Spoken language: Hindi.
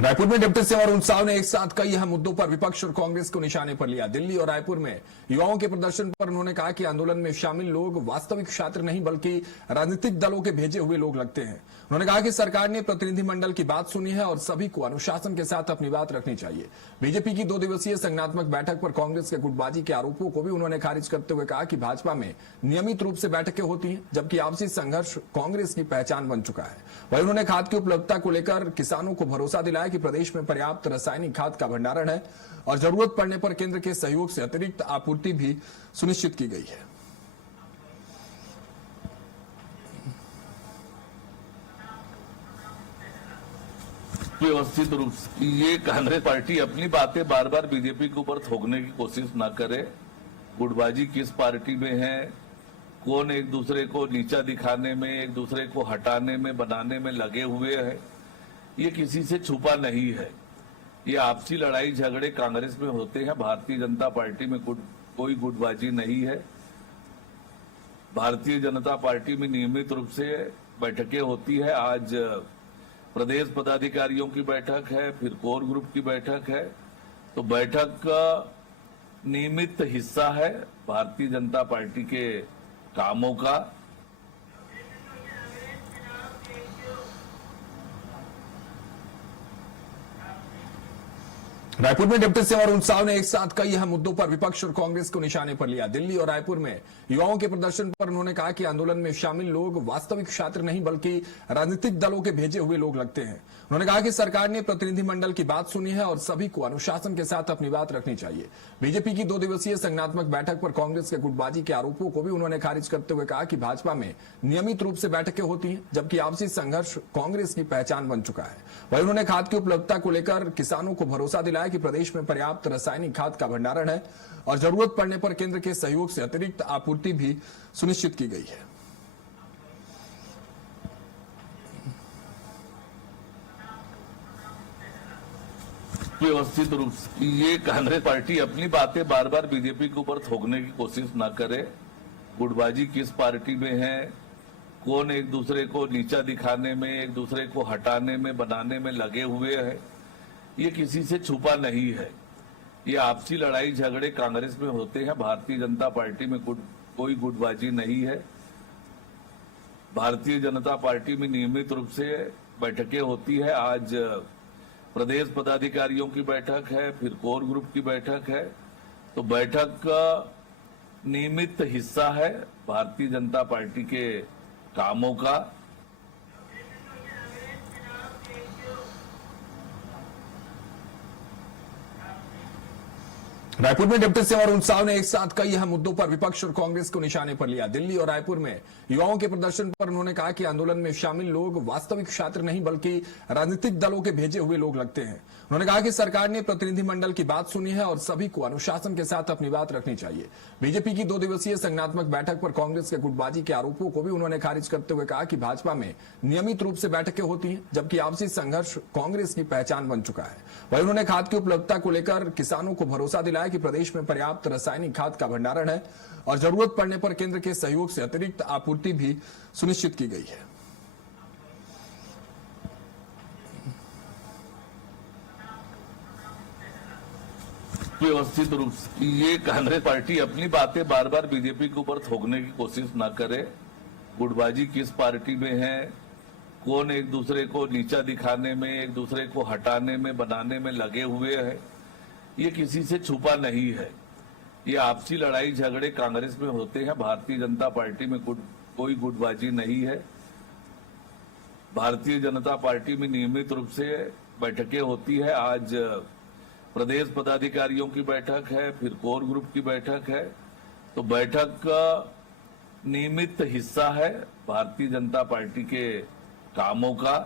रायपुर में डिप्टी सीएम अरुण साव ने एक साथ कई अहम मुद्दों पर विपक्ष और कांग्रेस को निशाने पर लिया। दिल्ली और रायपुर में युवाओं के प्रदर्शन पर उन्होंने कहा कि आंदोलन में शामिल लोग वास्तविक छात्र नहीं बल्कि राजनीतिक दलों के भेजे हुए लोग लगते हैं। उन्होंने कहा कि सरकार ने प्रतिनिधिमंडल की बात सुनी है और सभी को अनुशासन के साथ अपनी बात रखनी चाहिए। बीजेपी की 2 दिवसीय संज्ञानात्मक बैठक पर कांग्रेस के गुटबाजी के आरोपों को भी उन्होंने खारिज करते हुए कहा कि भाजपा में नियमित रूप से बैठकें होती हैं, जबकि आपसी संघर्ष कांग्रेस की पहचान बन चुका है। वहीं उन्होंने खाद की उपलब्धता को लेकर किसानों को भरोसा दिलाया कि प्रदेश में पर्याप्त रासायनिक खाद का भंडारण है और जरूरत पड़ने पर केंद्र के सहयोग से अतिरिक्त आपूर्ति भी सुनिश्चित की गई है। व्यवस्थित रूप से ये कांग्रेस पार्टी अपनी बातें बार बार बीजेपी के ऊपर थोपने की कोशिश ना करे। गुटबाजी किस पार्टी में है, कौन एक दूसरे को नीचा दिखाने में, एक दूसरे को हटाने में, बनाने में लगे हुए हैं, ये किसी से छुपा नहीं है। ये आपसी लड़ाई झगड़े कांग्रेस में होते हैं, भारतीय जनता पार्टी में कोई गुटबाजी नहीं है। भारतीय जनता पार्टी में नियमित रूप से बैठकें होती है। आज प्रदेश पदाधिकारियों की बैठक है, फिर कोर ग्रुप की बैठक है, तो बैठक का नियमित हिस्सा है भारतीय जनता पार्टी के कामों का। रायपुर में डिप्टी सीएम अरुण साव ने एक साथ कई अहम मुद्दों पर विपक्ष और कांग्रेस को निशाने पर लिया। दिल्ली और रायपुर में युवाओं के प्रदर्शन पर उन्होंने कहा कि आंदोलन में शामिल लोग वास्तविक छात्र नहीं बल्कि राजनीतिक दलों के भेजे हुए लोग लगते हैं। उन्होंने कहा कि सरकार ने प्रतिनिधिमंडल की बात सुनी है और सभी को अनुशासन के साथ अपनी बात रखनी चाहिए। बीजेपी की 2 दिवसीय संज्ञानात्मक बैठक पर कांग्रेस के गुटबाजी के आरोपों को भी उन्होंने खारिज करते हुए कहा कि भाजपा में नियमित रूप से बैठकें होती हैं, जबकि आपसी संघर्ष कांग्रेस की पहचान बन चुका है। वहीं उन्होंने खाद की उपलब्धता को लेकर किसानों को भरोसा दिलाया कि प्रदेश में पर्याप्त रासायनिक खाद का भंडारण है और जरूरत पड़ने पर केंद्र के सहयोग से अतिरिक्त आपूर्ति भी सुनिश्चित की गई है। व्यवस्थित रूप से ये कांग्रेस पार्टी अपनी बातें बार बार बीजेपी के ऊपर थोपने की कोशिश ना करे। गुटबाजी किस पार्टी में है, कौन एक दूसरे को नीचा दिखाने में, एक दूसरे को हटाने में, बनाने में लगे हुए हैं, ये किसी से छुपा नहीं है। ये आपसी लड़ाई झगड़े कांग्रेस में होते हैं, भारतीय जनता पार्टी में कोई गुटबाजी नहीं है। भारतीय जनता पार्टी में नियमित रूप से बैठकें होती है। आज प्रदेश पदाधिकारियों की बैठक है, फिर कोर ग्रुप की बैठक है, तो बैठक का नियमित हिस्सा है भारतीय जनता पार्टी के कामों का। रायपुर में डिप्टी सीएम अरुण साव ने एक साथ कई अहम मुद्दों पर विपक्ष और कांग्रेस को निशाने पर लिया। दिल्ली और रायपुर में युवाओं के प्रदर्शन पर उन्होंने कहा कि आंदोलन में शामिल लोग वास्तविक छात्र नहीं बल्कि राजनीतिक दलों के भेजे हुए लोग लगते हैं। उन्होंने कहा कि सरकार ने प्रतिनिधिमंडल की बात सुनी है और सभी को अनुशासन के साथ अपनी बात रखनी चाहिए। बीजेपी की 2 दिवसीय संज्ञानात्मक बैठक पर कांग्रेस के गुटबाजी के आरोपों को भी उन्होंने खारिज करते हुए कहा कि भाजपा में नियमित रूप से बैठकें होती हैं, जबकि आपसी संघर्ष कांग्रेस की पहचान बन चुका है। वहीं उन्होंने खाद की उपलब्धता को लेकर किसानों को भरोसा दिलाया कि प्रदेश में पर्याप्त रासायनिक खाद का भंडारण है और जरूरत पड़ने पर केंद्र के सहयोग से अतिरिक्त आपूर्ति भी सुनिश्चित की गई है। व्यवस्थित रूप से ये कांग्रेस पार्टी अपनी बातें बार बार बीजेपी के ऊपर थोपने की कोशिश ना करे। गुटबाजी किस पार्टी में है, कौन एक दूसरे को नीचा दिखाने में, एक दूसरे को हटाने में, बनाने में लगे हुए हैं, ये किसी से छुपा नहीं है। ये आपसी लड़ाई झगड़े कांग्रेस में होते हैं, भारतीय जनता पार्टी में कोई गुटबाजी नहीं है। भारतीय जनता पार्टी में नियमित रूप से बैठकें होती है। आज प्रदेश पदाधिकारियों की बैठक है, फिर कोर ग्रुप की बैठक है, तो बैठक का नियमित हिस्सा है भारतीय जनता पार्टी के कामों का।